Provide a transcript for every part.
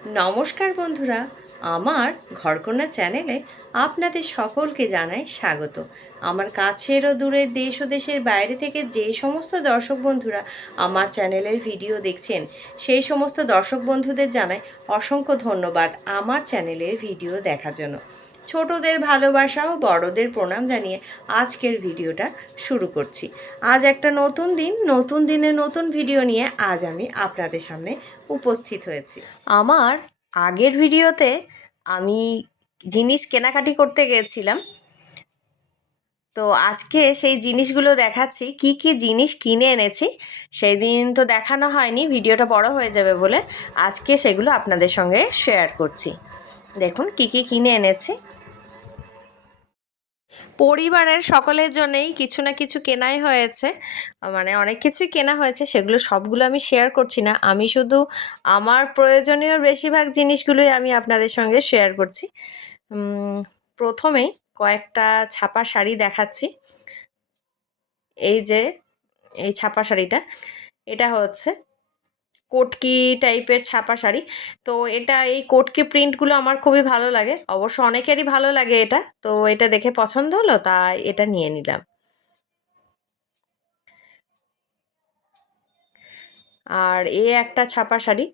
নমস্কার বন্ধুরা, আমার ঘরকন্যা চ্যানেলে আপনাদের সকলকে জানাই স্বাগত। আমার কাছের ও দূরের দেশ ও দেশের বাইরে থেকে যে সমস্ত দর্শক বন্ধুরা আমার চ্যানেলের ভিডিও দেখছেন, সেই সমস্ত দর্শক বন্ধুদের জানাই অসংখ্য ধন্যবাদ আমার চ্যানেলের ভিডিও দেখার জন্য। ছোটদের ভালোবাসা ও বড়দের প্রণাম জানিয়ে আজকের ভিডিওটা শুরু করছি। আজ একটা নতুন দিন, নতুন দিনে নতুন ভিডিও নিয়ে আজ আমি আপনাদের সামনে উপস্থিত হয়েছি। আমার আগের ভিডিওতে আমি জিনিস কেনাকাটি করতে গিয়েছিলাম তো আজকে সেই জিনিসগুলো দেখাচ্ছি, কি কি জিনিস কিনে এনেছি সেই দিন তো দেখানো হয়নি, ভিডিওটা বড় হয়ে যাবে বলে আজকে সেগুলো আপনাদের সঙ্গে শেয়ার করছি। দেখুন, কি কি কিনে এনেছি। পরিবারের সকলের জন্যই কিছু না কিছু কেনাই হয়েছে। মানে অনেক কিছুই কেনা হয়েছে, সেগুলো সবগুলো আমি শেয়ার করছি না। আমি শুধু আমার প্রয়োজনীয় বেশিরভাগ জিনিসগুলোই আমি আপনাদের সঙ্গে শেয়ার করছি। প্রথমেই কয়েকটা ছাপা শাড়ি দেখাচ্ছি। এই যে, এই ছাপা শাড়িটা। এটা হচ্ছে কোটকি টাইপের ছাপা শাড়ি। তো এটা এই কোটকি প্রিন্টগুলো আমার খুবই ভালো লাগে। অবশ্য অনেকেরই ভালো লাগে এটা। তো এটা দেখে পছন্দ হলো, তাই এটা নিয়ে নিলাম। আর এ একটা ছাপা শাড়ি।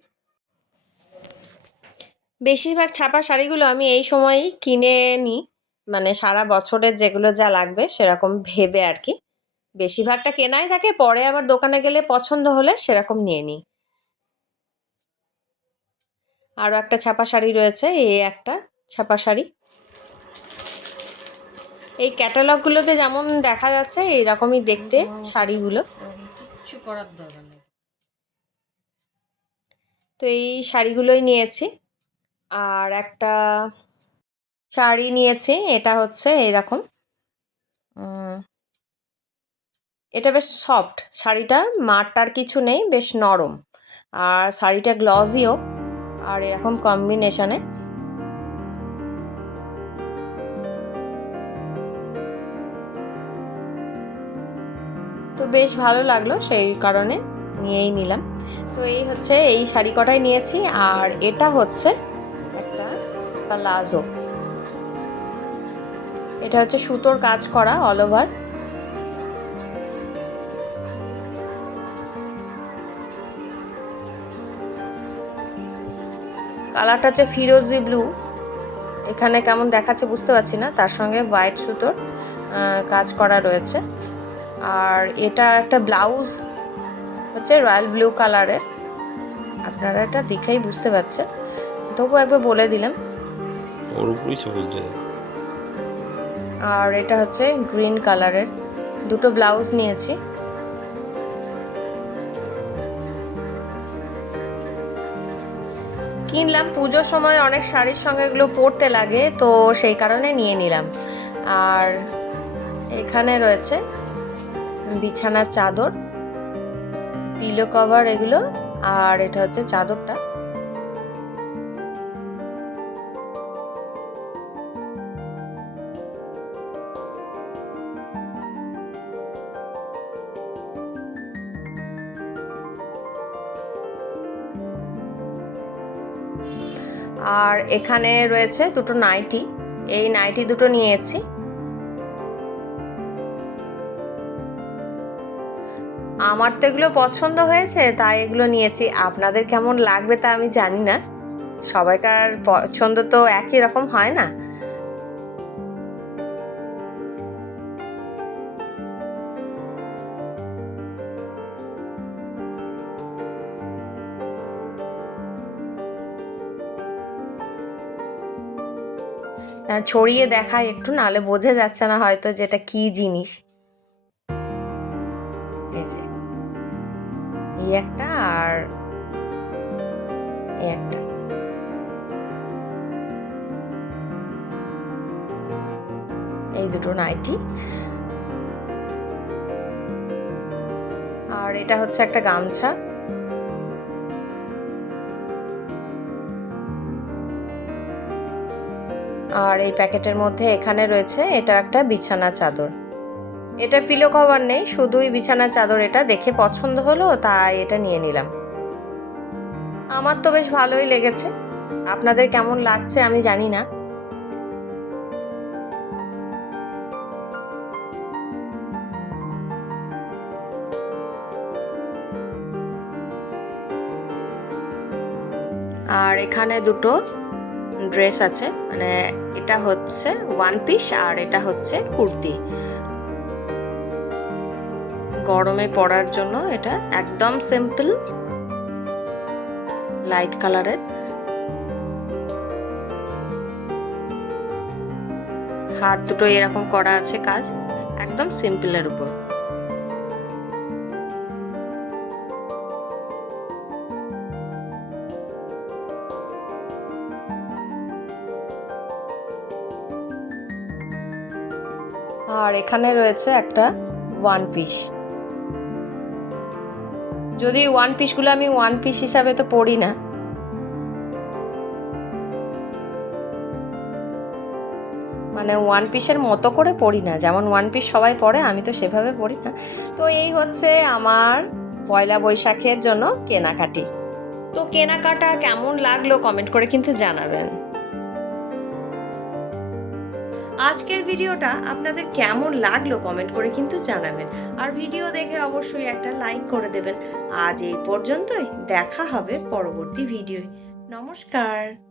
বেশিরভাগ ছাপা শাড়িগুলো আমি এই সময়ই কিনে নিই মানে সারা বছরের যেগুলো যা লাগবে সেরকম ভেবে আর কি। বেশিরভাগটা কেনাই থাকে, পরে আবার দোকানে গেলে পছন্দ হলে সেরকম নিয়ে নিই। আরও একটা ছাপা শাড়ি রয়েছে এই একটা ছাপা শাড়ি। এই ক্যাটালগুলোতে যেমন দেখা যাচ্ছে এইরকমই দেখতে শাড়িগুলো। কিচ্ছু করার দরকার নেই। তো এই শাড়িগুলোই নিয়েছি। আর একটা শাড়ি নিয়েছি এটা হচ্ছে এরকম। এটা বেশ সফট শাড়িটা মারটার কিছু নেই বেশ নরম। আর শাড়িটা গ্লজিও আর এরকম কম্বিনেশনে তো বেশ ভালো লাগল সেই কারণে নিয়েই নিলাম। তো এই হচ্ছে, এই শাড়ি কটাই নিয়েছি আর এটা হচ্ছে একটা প্লাজো এটা হচ্ছে সুতোর কাজ করা অল ওভার কালারটা হচ্ছে ফিরোজি ব্লু। এখানে কেমন দেখাচ্ছে বুঝতে পারছি না তার সঙ্গে হোয়াইট সুতোর কাজ করা রয়েছে। আর এটা একটা ব্লাউজ হচ্ছে রয়্যাল ব্লু কালারের। আপনারা এটা দেখেই বুঝতে পারছেন। তবু একবার বলে দিলাম। ওর উপরেই সে আর এটা হচ্ছে গ্রিন কালারের। দুটো ব্লাউজ নিয়েছি। কিনলাম, পুজোর সময় অনেক শাড়ির সঙ্গে এগুলো পরতে লাগে, তো সেই কারণে নিয়ে নিলাম। আর এখানে রয়েছে বিছানার চাদর, পিলো কভার এগুলো, আর এটা হচ্ছে চাদরটা। আর এখানে রয়েছে দুটো নাইটি। এই নাইটি দুটো নিয়েছি। আমার তো এগুলো পছন্দ হয়েছে, তাই এগুলো নিয়েছি। আপনাদের কেমন লাগবে তা আমি জানি না। সবাইকার পছন্দ তো একই রকম হয় না? ছড়িয়ে দেখাই একটু নাহলে বোঝা যাচ্ছে না হয়তো যেটা কি জিনিস। এই একটা আর এই একটা। এই দুটো নাইটি। আর এটা হচ্ছে একটা গামছা। আর এই প্যাকেটের মধ্যে এখানে রয়েছে এটা একটা বিছানা চাদর। এটা পিলো কভার নেই শুধুই বিছানা চাদর এটা দেখে পছন্দ হলো, তাই এটা নিয়ে নিলাম। আমার তো বেশ ভালোই লেগেছে। আপনাদের কেমন লাগছে আমি জানি না। আর এখানে দুটো ড্রেস আছে মানে এটা হচ্ছে ওয়ান পিস আর এটা হচ্ছে কুর্তি। গরমে পরার জন্য এটা একদম সিম্পল লাইট কালারের হাত দুটো এরকম করা আছে কাজ, একদম সিম্পলের উপর। আর এখানে রয়েছে একটা ওয়ান পিস যদি ওয়ান পিসগুলো আমি ওয়ান পিস হিসাবে তো পড়ি না। মানে ওয়ান পিসের মতো করে পড়ি না। যেমন ওয়ান পিস সবাই পড়ে, আমি তো সেভাবে পড়ি না। তো এই হচ্ছে আমার পয়লা বৈশাখের জন্য কেনাকাটি। তো কেনাকাটা কেমন লাগল কমেন্ট করে কিন্তু জানাবেন। আজকের ভিডিওটা আপনাদের কেমন লাগল কমেন্ট করে কিন্তু জানাবেন। আর ভিডিও দেখে অবশ্যই একটা লাইক করে দেবেন। আজ এই পর্যন্তই, দেখা হবে পরবর্তী ভিডিও নমস্কার।